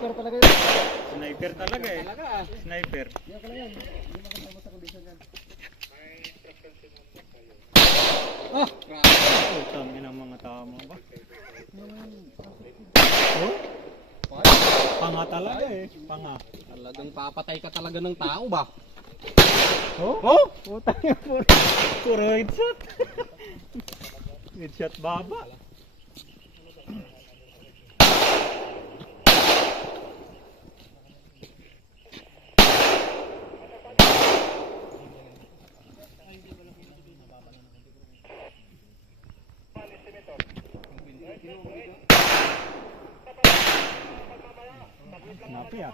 Sniper talaga yun. Sniper talaga eh. Sniper. Yan ka lang yan. Hindi makasama sa kondisyon yan. Utang yun ang mga tama ba? Oh? Panga talaga eh. Panga. Talagang papatay ka talaga ng tao ba? Oh? Utang yun. Puro headshot. Headshot baba. Snappy ah.